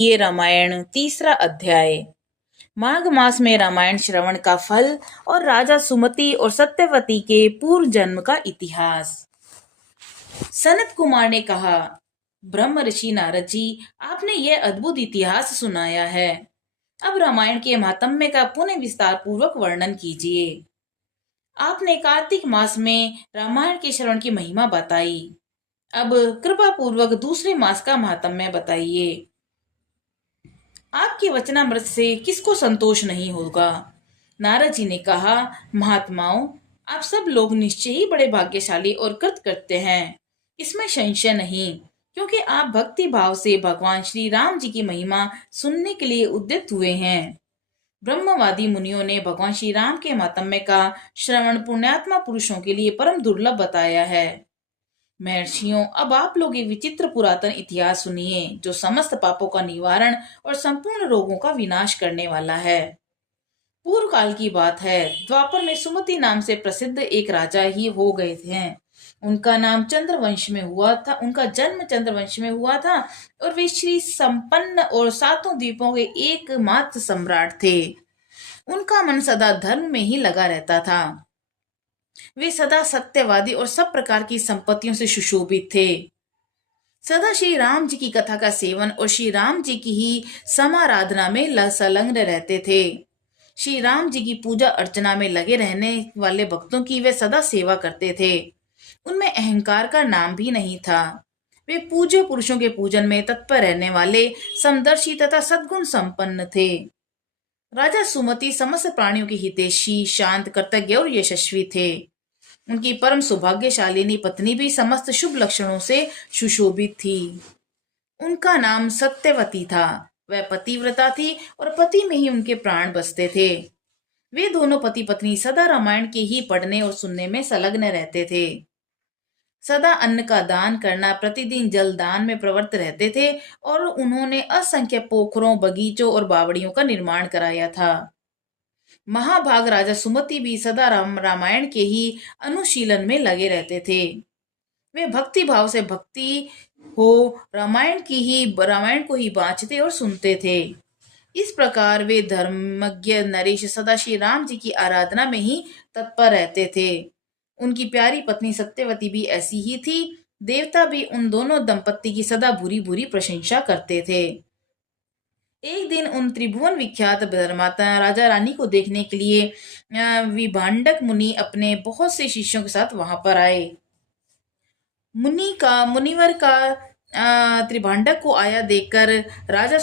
ये रामायण तीसरा अध्याय। माघ मास में रामायण श्रवण का फल और राजा सुमति और सत्यवती के पूर्व जन्म का इतिहास। सनत कुमार ने कहा, ब्रह्म ऋषि नारद जी, आपने यह अद्भुत इतिहास सुनाया है। अब रामायण के महात्म्य का पुनः विस्तार पूर्वक वर्णन कीजिए। आपने कार्तिक मास में रामायण के श्रवण की महिमा बताई। अब कृपा पूर्वक दूसरे मास का महात्म्य बताइए। आपके वचनामृत से किसको संतोष नहीं होगा। नारद जी ने कहा, महात्माओं, आप सब लोग निश्चय ही बड़े भाग्यशाली और कृतकृत्य हैं, इसमें संशय नहीं, क्योंकि आप भक्ति भाव से भगवान श्री राम जी की महिमा सुनने के लिए उद्यत हुए हैं। ब्रह्मवादी मुनियों ने भगवान श्री राम के महात्म्य का श्रवण पुण्यात्मा पुरुषों के लिए परम दुर्लभ बताया है। महर्षियों, अब आप लोग एक विचित्र पुरातन इतिहास सुनिए, जो समस्त पापों का निवारण और संपूर्ण रोगों का विनाश करने वाला है। पूर्व काल की बात है। द्वापर में सुमति नाम से प्रसिद्ध एक राजा ही हो गए थे। उनका नाम चंद्रवंश में हुआ था। उनका जन्म चंद्रवंश में हुआ था और वे श्री संपन्न और सातों द्वीपों के एकमात्र सम्राट थे। उनका मन सदा धर्म में ही लगा रहता था। वे सदा सत्यवादी और सब प्रकार की संपत्तियों से सुशोभित थे। सदा श्री राम जी की कथा का सेवन और श्री राम जी की ही समाराधना में संलग्न रहते थे। श्री राम जी की पूजा अर्चना में लगे रहने वाले भक्तों की वे सदा सेवा करते थे। उनमें अहंकार का नाम भी नहीं था। वे पूज्य पुरुषों के पूजन में तत्पर रहने वाले समदर्शी तथा सद्गुण संपन्न थे। राजा सुमति समस्त प्राणियों की हितैषी, शांत, कृतज्ञ और यशस्वी थे। उनकी परम सौभाग्यशालिनी पत्नी भी समस्त शुभ लक्षणों से सुशोभित थी। उनका नाम सत्यवती था। वह पतिव्रता थी और पति में ही उनके प्राण बसते थे। वे दोनों पति पत्नी सदा रामायण के ही पढ़ने और सुनने में संलग्न रहते थे। सदा अन्न का दान करना, प्रतिदिन जल दान में प्रवृत्त रहते थे और उन्होंने असंख्य पोखरों, बगीचों और बावड़ियों का निर्माण कराया था। महाभाग राजा सुमति भी सदा रामायण के ही अनुशीलन में लगे रहते थे। वे भक्ति भाव से भक्ति हो रामायण को ही बाँचते और सुनते थे। इस प्रकार वे धर्मज्ञ नरेश सदा श्री राम जी की आराधना में ही तत्पर रहते थे। उनकी प्यारी पत्नी सत्यवती भी ऐसी ही थी। देवता भी उन दोनों दंपत्ति की सदा बुरी बुरी प्रशंसा करते थे। एक दिन उन त्रिभुवन विख्यात धर्मात्मा राजा रानी को देखने के लिए विभांडक मुनि अपने बहुत से शिष्यों के साथ वहां पर आए। मुनिवर का त्रिभांडक को आया देखकर राजा